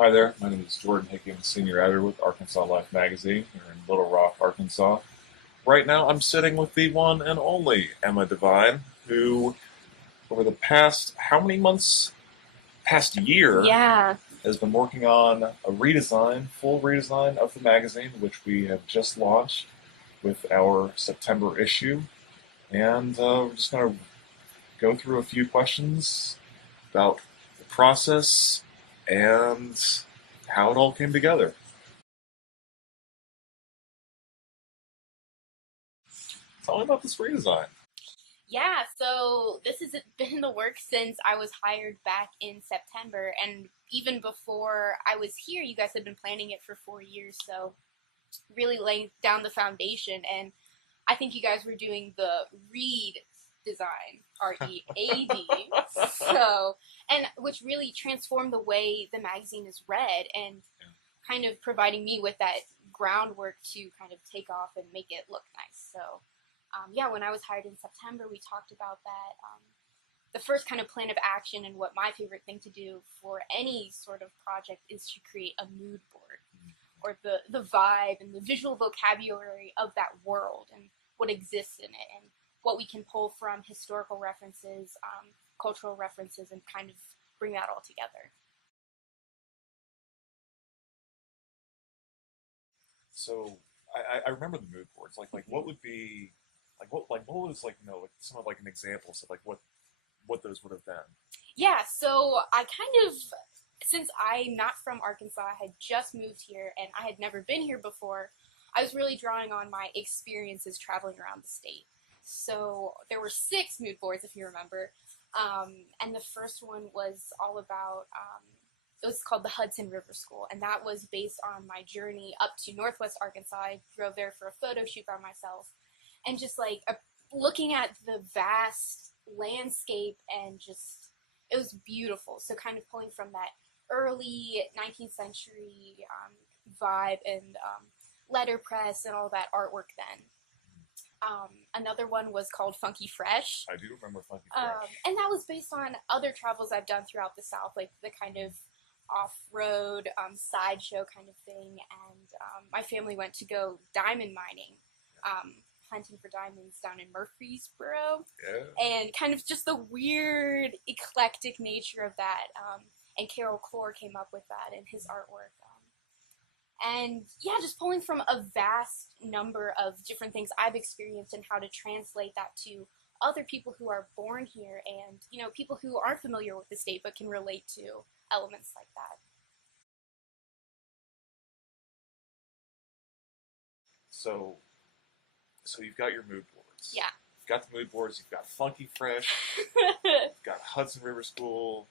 Hi there, my name is Jordan Hickey. I'm a senior editor with Arkansas Life magazine here in Little Rock, Arkansas. Right now, I'm sitting with the one and only Emma Devine, who, over the past how many months, past year, Yeah. has been working on a redesign, full redesign of the magazine, which we have just launched with our September issue. And we're just going to go through a few questions about the process and how it all came together. Tell me about this redesign. Yeah, so this has been in the works since I was hired back in September. And even before I was here, you guys had been planning it for 4 years. So really laying down the foundation. And I think you guys were doing the read design, READ. So, and which really transformed the way the magazine is read and kind of providing me with that groundwork to kind of take off and make it look nice. So, yeah, when I was hired in September, we talked about that. The first kind of plan of action and what my favorite thing to do for any sort of project is to create a mood board or the vibe and the visual vocabulary of that world and what exists in it and what we can pull from historical references, cultural references, and kind of bring that all together. So I remember the mood boards. Like what would be what was like some of like an examples of like what those would have been. Yeah, so I kind of, since I'm not from Arkansas, I had just moved here and I had never been here before, I was really drawing on my experiences traveling around the state. So there were six mood boards, if you remember. And the first one was all about, it was called the Hudson River School. And that was based on my journey up to Northwest Arkansas. I drove there for a photo shoot by myself. And just like looking at the vast landscape and just it was beautiful. So kind of pulling from that early 19th century vibe and letterpress and all that artwork then. Another one was called Funky Fresh. I do remember Funky Fresh. And that was based on other travels I've done throughout the South, like the kind of off-road sideshow kind of thing. And my family went to go diamond mining, hunting for diamonds down in Murfreesboro, Yeah. and kind of just the weird, eclectic nature of that. And Carol Clore came up with that in his artwork. And yeah, just pulling from a vast number of different things I've experienced and how to translate that to other people who are born here and, you know, people who aren't familiar with the state but can relate to elements like that. So so you've got your mood boards. Yeah. You've got the mood boards. You've got Funky Fresh. You've got Hudson River School.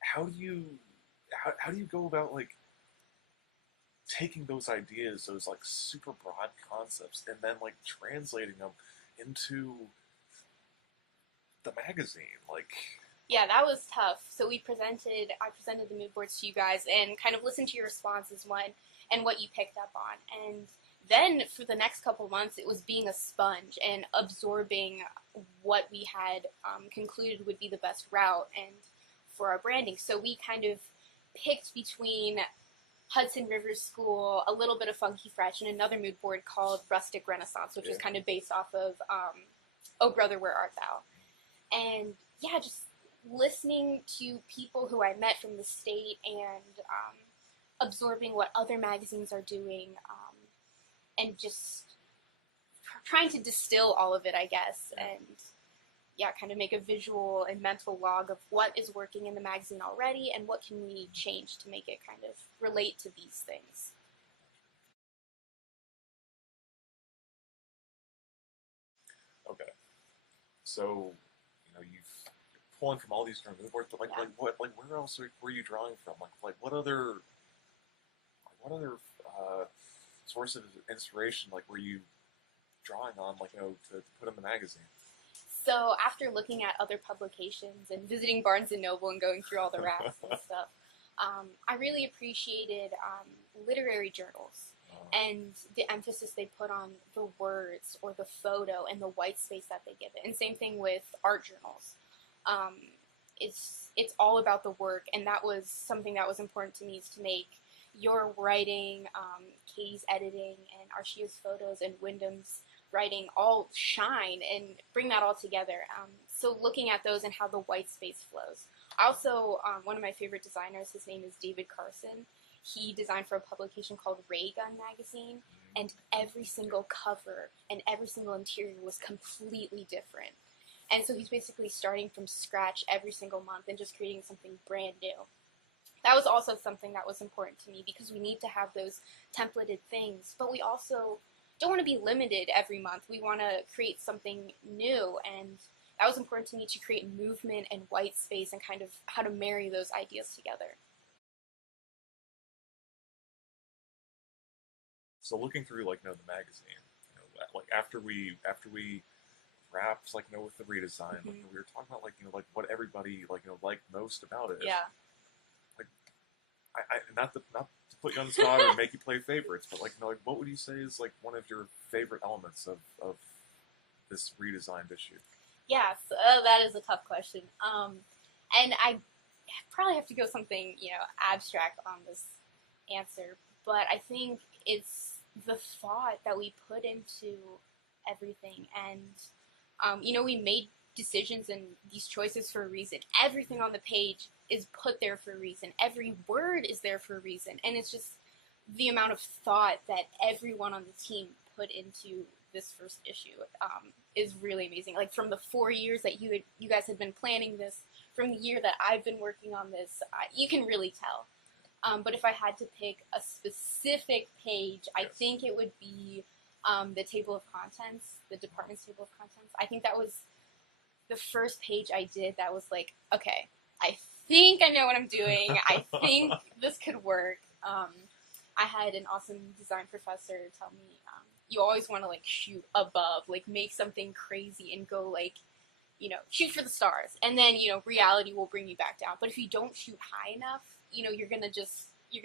How do you how do you go about like taking those ideas, those like super broad concepts, and then like translating them into the magazine? Like, Yeah, that was tough. So I presented the mood boards to you guys and kind of listened to your responses one and what you picked up on. And then for the next couple months, it was being a sponge and absorbing what we had concluded would be the best route and for our branding. So we kind of picked between Hudson River School, a little bit of Funky Fresh, and another mood board called Rustic Renaissance, which was kind of based off of Oh Brother, Where Art Thou? And yeah, just listening to people who I met from the state and absorbing what other magazines are doing and just trying to distill all of it, I guess, and yeah, kind of make a visual and mental log of what is working in the magazine already and what can we change to make it kind of relate to these things. okay, so you've pulling from all these different mood boards, but like Yeah. where else were you drawing from? Like what other sources of inspiration like were you drawing on to put in the magazine? So after looking at other publications and visiting Barnes and Noble and going through all the racks and stuff, I really appreciated literary journals and the emphasis they put on the words or the photo and the white space that they give it. And same thing with art journals. Um, it's all about the work, and that was something that was important to me, is to make your writing, Katie's editing, and Arshia's photos, and Wyndham's writing all shine and bring that all together. So looking at those and how the white space flows. Also, one of my favorite designers, his name is David Carson. He designed for a publication called Ray Gun magazine, and every single cover and every single interior was completely different. And so he's basically starting from scratch every single month and just creating something brand new. That was also something that was important to me, because we need to have those templated things, but we also don't want to be limited every month. We want to create something new, and that was important to me, to create movement and white space and kind of how to marry those ideas together. So looking through like the magazine, like after we wrapped with the redesign, Mm-hmm. we were talking about like what everybody liked most about it. Yeah. Like I not to put you on the spot or make you play favorites, but what would you say is like one of your favorite elements of this redesigned issue? Yeah, so, that is a tough question. And I probably have to go something, abstract on this answer, but I think it's the thought that we put into everything. And, we made decisions and these choices for a reason. Everything on the page is put there for a reason. Every word is there for a reason. And it's just the amount of thought that everyone on the team put into this first issue is really amazing. Like, from the 4 years that you guys had been planning this, from the year that I've been working on this, you can really tell. But if I had to pick a specific page, I think it would be the table of contents, the department's table of contents. I think that was the first page I did that was like, okay, I think I know what I'm doing. I think this could work. I had an awesome design professor tell me, you always want to shoot above, make something crazy and go shoot for the stars. And then, reality will bring you back down. But if you don't shoot high enough, you're going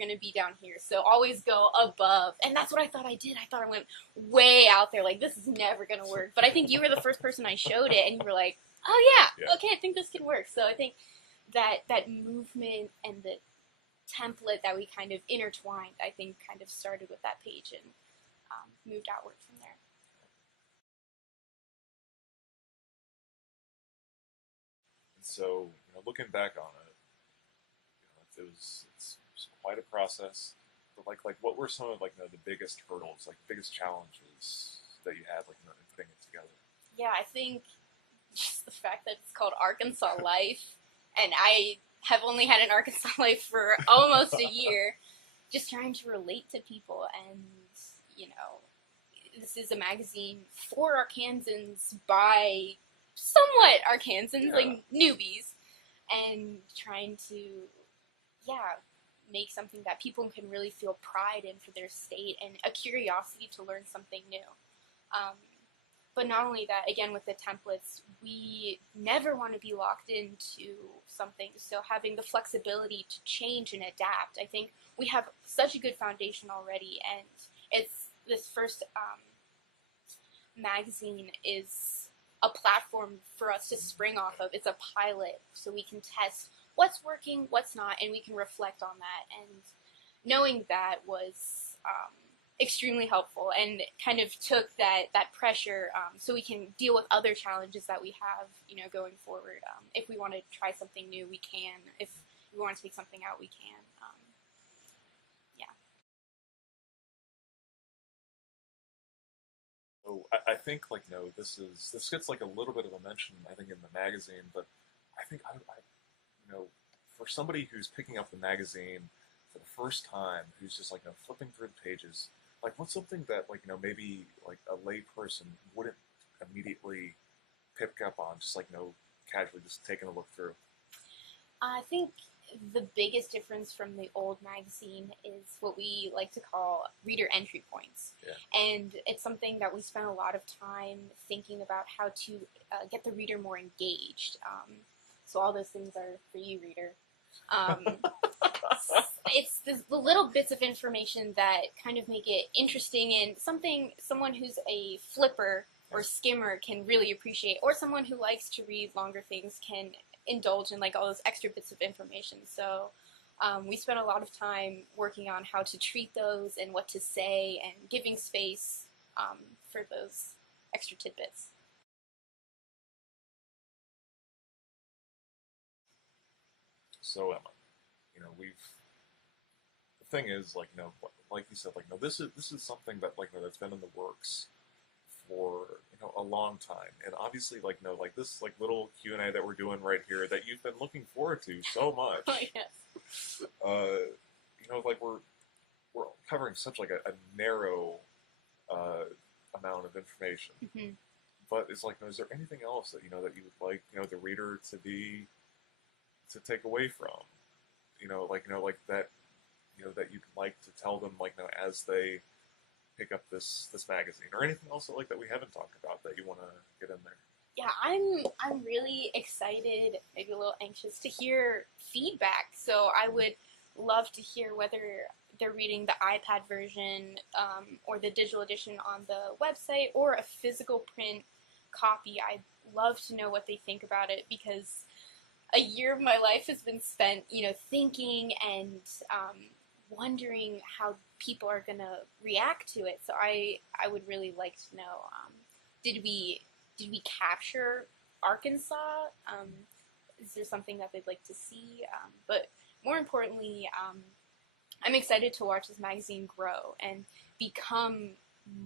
to be down here. So always go above. And that's what I thought I did. I thought I went way out there. This is never going to work. But I think you were the first person I showed it, and you were like, oh yeah, okay, I think this can work. So I think that movement and the template that we kind of intertwined, I think kind of started with that page and moved outward from there. And so, looking back on it, it's quite a process. But what were some of the biggest hurdles, biggest challenges that you had in putting it together? Yeah, I think just the fact that it's called Arkansas Life, and I have only had an Arkansas Life for almost a year, just trying to relate to people. And this is a magazine for Arkansans by somewhat Arkansans, newbies, and trying to make something that people can really feel pride in for their state, and a curiosity to learn something new. But not only that, again, with the templates, we never want to be locked into something. So having the flexibility to change and adapt, I think we have such a good foundation already. And this first magazine is a platform for us to spring off of. It's a pilot, so we can test what's working, what's not, and we can reflect on that. And knowing that was extremely helpful, and kind of took that pressure, so we can deal with other challenges that we have, going forward. If we want to try something new, we can. If we want to take something out, we can. So I think this gets a little bit of a mention, I think, in the magazine, but I think I for somebody who's picking up the magazine for the first time, who's just flipping through the pages, what's something that maybe a lay person wouldn't immediately pick up on, just casually just taking a look through? I think the biggest difference from the old magazine is what we like to call reader entry points. Yeah. And it's something that we spent a lot of time thinking about how to get the reader more engaged. So all those things are for you, reader. It's the little bits of information that kind of make it interesting, and someone who's a flipper or skimmer can really appreciate, or someone who likes to read longer things indulge in like all those extra bits of information. So we spent a lot of time working on how to treat those and what to say and giving space for those extra tidbits. So Emma, the thing is, like, like you said, like, this is something that, like, that's been in the works for, a long time, and obviously, like, like this, like, little Q&A that we're doing right here that you've been looking forward to so much. Oh, yes. Like, we're covering such, like, a narrow amount of information. Mm-hmm. But it's like, is there anything else that, that you would like, the reader to take away from, like that, that you'd like to tell them, like, as they pick up this magazine, or anything else that we haven't talked about that you want to get in there? Yeah, I'm really excited, maybe a little anxious to hear feedback. So I would love to hear whether they're reading the iPad version or the digital edition on the website or a physical print copy. I'd love to know what they think about it, because a year of my life has been spent, thinking and wondering how people are going to react to it. So I would really like to know, did we capture Arkansas? Is there something that they'd like to see? But more importantly, I'm excited to watch this magazine grow and become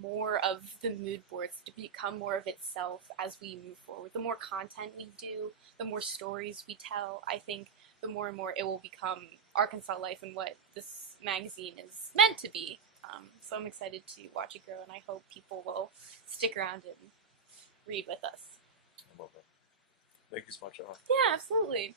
more of the mood boards, to become more of itself as we move forward. The more content we do, the more stories we tell, I think the more and more it will become Arkansas Life and what this magazine is meant to be. So I'm excited to watch it grow, and I hope people will stick around and read with us. I love it. Thank you so much, Emma. Yeah, absolutely.